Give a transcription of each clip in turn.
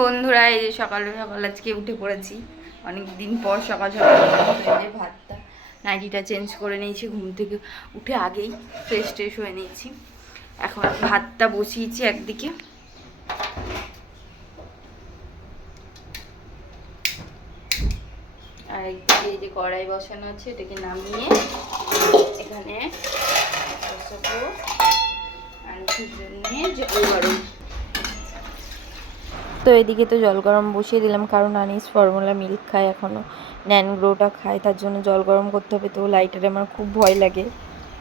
বন্ধুরা, এই যে সকাল সকাল আজকে উঠে পড়েছি। অনেক দিন পর সকাল সকাল ভাতটা নাইটিটা চেঞ্জ করে নিয়েছি, ঘুম থেকে উঠে আগেই ফ্রেশ ট্রেশ হয়ে নিয়েছি। এখন ভাতটা বসিয়েছি একদিকে, আর একদিকে এই যে কড়াই বসানো আছে, এটাকে নামিয়ে এখানে বসাবো। আর জন্য জল গরম, তো এদিকে তো জল গরম বসিয়ে দিলাম, কারণ আনিস ফর্মুলা মিল্ক খায়, এখনও ন্যানগ্রোটা খায়, তার জন্য জল গরম করতে হবে। তো লাইটারে আমার খুব ভয় লাগে।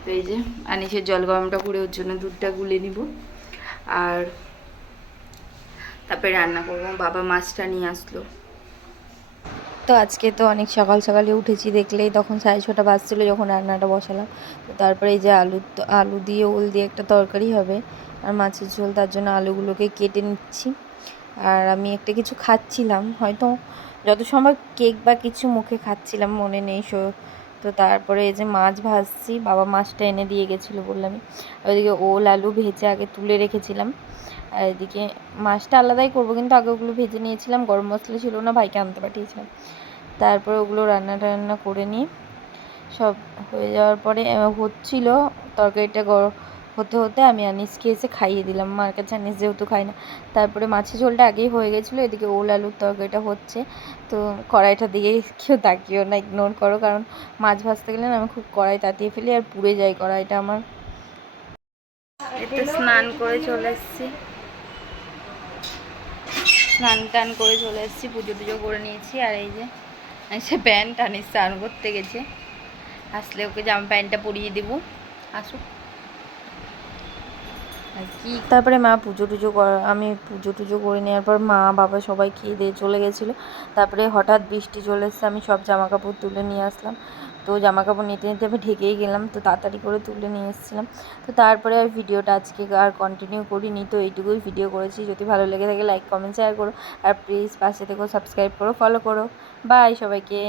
তো এই যে আনিসের জল গরমটা করে ওর জন্য দুধটা গুলে নিব, আর তারপরে রান্না করবো। বাবা মাছটা নিয়ে আসলো। তো আজকে তো অনেক সকাল সকালে উঠেছি, দেখলেই তখন 6:30 বাজছিলো যখন রান্নাটা বসালাম। তো তারপরে এই যে আলু দিয়ে ওল দিয়ে একটা তরকারি হবে, আর মাছের ঝোল, তার জন্য আলুগুলোকে কেটে নিচ্ছি। আর আমি একটা কিছু খাচ্ছিলাম, হয়তো যত সম্ভব কেক বা কিছু মুখে খাচ্ছিলাম, মনে নেই। তো তারপরে এই যে মাছ ভাজছি, বাবা মাছটা এনে দিয়ে গেছিলো বললামই। ওইদিকে ওল আলু ভেজে আগে তুলে রেখেছিলাম, আর এদিকে মাছটা আলাদাই করবো, কিন্তু আগে ওগুলো ভেজে নিয়েছিলাম। গরম মশলা ছিল না, ভাইকে আনতে পাঠিয়েছিলাম। তারপরে ওগুলো রান্না করে নিয়ে সব হয়ে যাওয়ার পরে হচ্ছিল তরকারিটা হতে হতে আমি আনিসকে এসে খাইয়ে দিলাম। মার কাছে আনিস যেহেতু খাই না। তারপরে মাছের ঝোলটা আগেই হয়ে গেছিলো, এদিকে ওল আলুর তরকারিটা হচ্ছে। তো কড়াইটার দিকে কেউ তাকিও না, ইগনোর করো, কারণ মাছ ভাজতে গেলে না আমি খুব কড়াই তাতিয়ে ফেলি আর পুড়ে যায় কড়াইটা আমার। এতে স্নান করে চলে এসেছি, স্নান টান করে চলে এসেছি, পুজো টুজো করে নিয়েছি। আর এই যে সে প্যান্ট আনিস স্নান করতে গেছে, আসলে ওকে জামা প্যান্টটা পরিয়ে দেবো, আসুক। আর কি তারপরে আমি পুজো টুজো করে নেওয়ার পর মা বাবা সবাই খেয়ে দিয়ে চলে গেছিলো। তারপরে হঠাৎ বৃষ্টি চলে এসছে, আমি সব জামা কাপড় তুলে নিয়ে আসলাম। তো জামা কাপড় নিতে নিতে আমি ঢেকেই গেলাম, তো তাড়াতাড়ি করে তুলে নিয়ে এসেছিলাম। তো তারপরে আর ভিডিওটা আজকে আর কন্টিনিউ করিনি, তো এইটুকুই ভিডিও করেছি। যদি ভালো লেগে থাকে লাইক কমেন্ট শেয়ার করো, আর প্লিজ পাশে থেকেও সাবস্ক্রাইব করো, ফলো করো। বাই সবাইকে।